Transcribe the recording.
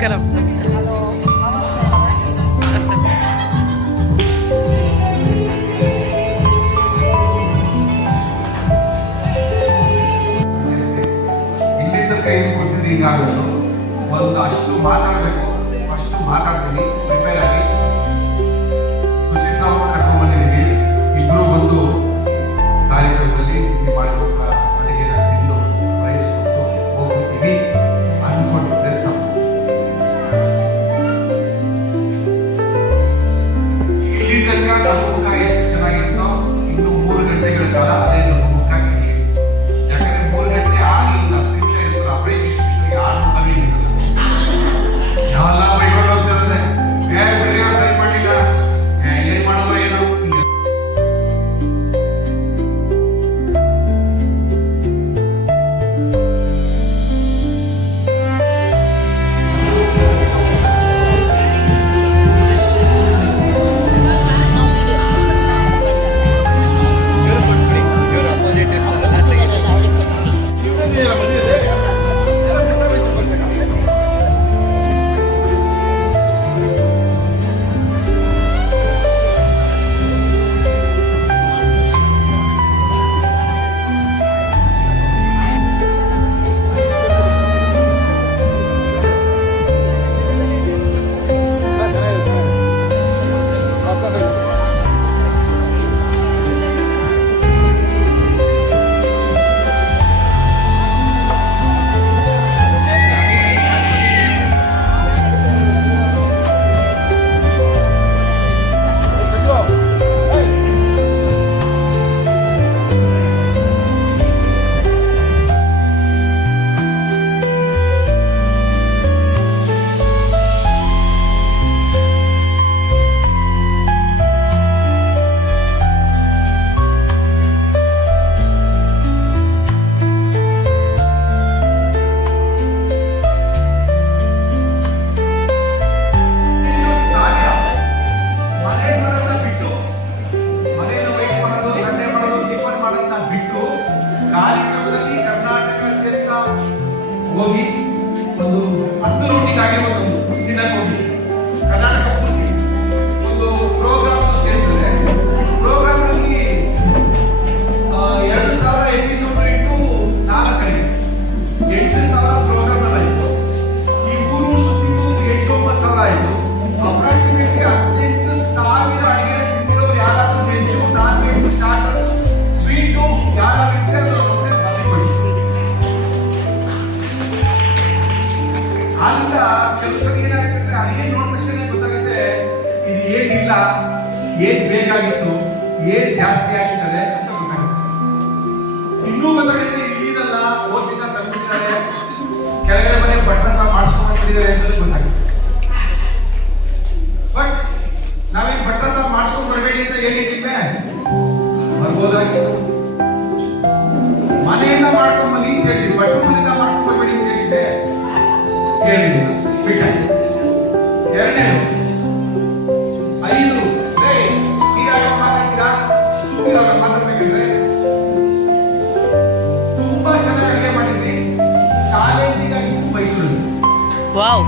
నమస్కారం. ಇಲ್ಲಿಂದ ಕೈ ಕೊಡ್ತಿದ್ರಿ ಹಿಂಗಾಗಬೇಕು. ಒಂದು ಅಷ್ಟು ಮಾತಾಡಬೇಕು. ಅಷ್ಟು ಮಾತಾಡ್ತೀನಿ. ಪ್ರಿಪೇರ್ ಆಗಿ ಸುಚಿತ್ರ ಅವರು ಕರ್ಕೊಂಡು ಬಂದಿದ್ದೀವಿ. ಇಬ್ಬರು ಬಂದು ಕಾರ್ಯಕ್ರಮದಲ್ಲಿ ನೀವು ಮಾಡಿರುವಂಥ ಅಡುಗೆನ ತಿಂದು ಪ್ರೈಸ್ ಕೊಟ್ಟು ಹೋಗ್ಬಿಡ್ತೀವಿ ಅಂದ್ಕೊಂಡಿದ್ರೆ ತಪ್ಪು. ಇಲ್ಲಿ ತನಕ ನಮ್ಮ ಮುಖ ಎಷ್ಟು ಚೆನ್ನಾಗಿರುತ್ತೋ ಇನ್ನು 3 ಗಂಟೆಗಳ ಕಾಲ ಅದೇ ನಮ್ಮ ಮುಖ ಇದೆ. ಯಾಕಂದ್ರೆ 3 ಗಂಟೆ ಆಗಿ 10 ನಿಮಿಷ ಇರ್ತಲ್ಲ, ಬ್ರೇಕ್ ಇಷ್ಟು ಯಾರು ಮುಖನೇ ಇರಲ್ಲ. ಎಲ್ಲ ಬೈಕೊಂಡು ಹೋಗ್ತಿರುತ್ತೆ. ಬಿಡಿಯೋ ಸರಿ ಮಾಡಿಲ್ಲ, ಏನ್ ಮಾಡೋದು ಏನೋ. ಕಾರ್ಯಕ್ರಮದಲ್ಲಿ ಕರ್ನಾಟಕದಾದ್ಯಂತ ಹೋಗಿ ಒಂದು 10 ರೌಂಡಿಗೆ ಆಗಿರ್ಬೋದು, ಒಂದು ತಿನ್ನಕ್ಕೆ ಹೋಗಿ ಕರ್ನಾಟಕ ಪೂರ್ತಿ ಒಂದು ಪ್ರೋಗ್ರಾಮ್ಸ್ ಸೇರಿಸಿದ್ರೆ ಪ್ರೋಗ್ರಾಮ್ನಲ್ಲಿ 2,000 ಎಪಿಸೋಡ್ ಇಟ್ಟು 4 ಕಡೆಗೆ 8,000 ಪ್ರೋಗ್ರಾಮ್ ಆಯಿತು. ಈ ಊರು ಸುತ್ತಿದ್ದು 8,000-9,000 ಆಯಿತು. ಅಪ್ರಾಕ್ಸಿಮೇಟ್ಲಿ 18,000 ಅಡಿಗೆ ತಿಂದಿರೋರು ಯಾರಾದ್ರೂ veg non veg starter sweet ಯಾರಾದ್ರೂ ಅಲ್ಲ. ಕೆಲವು ಸರಿ ಏನಾಗುತ್ತೆ, ಅಡಿಗೆ ನೋಡಿದ ತಕ್ಷಣ ಗೊತ್ತಾಗುತ್ತೆ ಇದು ಏನಿಲ್ಲ, ಏನ್ ಬೇಕಾಗಿತ್ತು, ಏನ್ ಜಾಸ್ತಿ ಆಗ್ತದೆ ಅಂತ ಗೊತ್ತಾಗುತ್ತೆ. ಇನ್ನೂ ಗೊತ್ತಾಗುತ್ತೆ ಇದಲ್ಲ ಓದಿನ ತಂದಿದ್ದಾರೆ, ಕೆಳಗಡೆ ಮನೆ ಬಟ್ಟನ್ನ ಮಾಡಿಸ್ಕೊಂಡಿದ್ದಾರೆ ಅಂತ ಗೊತ್ತಾಗುತ್ತೆ. ಬಟ್ ನಾವೇನ್ ಬಟ್ಟನ್ನ ಮಾಡಿಸ್ಕೊಂಡು ಬರಬೇಡಿ ಅಂತ ಹೇಳಿದ್ವಿ, ಬರ್ಬೋದಾಗಿತ್ತು. ಮನೆಯಿಂದ ಮಾಡ್ಕೊಂಡು ಬನ್ನಿ ಅಂತ ಹೇಳಿದ್ವಿ, ಬಟ್ಟೆ ಮನೆಯಿಂದ ಮಾಡ್ಕೊಂಡು ಬರಬೇಡಿ ಅಂತ ಹೇಳಿದ್ದೆ, ಹೇಳಿಲ್ಲ, ಬಿಟ್ಟ. ಎರಡನೇದು 5 ಹೀಗಾಗಿ ಮಾತಾಡ್ತೀರಾ, ಸುಮ್ಮನೆ ಮಾತಾಡ್ಬೇಕಂದ್ರೆ ತುಂಬಾ ಚೆನ್ನಾಗಿ ಅಡುಗೆ ಮಾಡಿದ್ರಿ. ಚಾಲೆಂಜಿಂಗ್ ಆಗಿ ಮೈಸೂರು. ವಾವ್.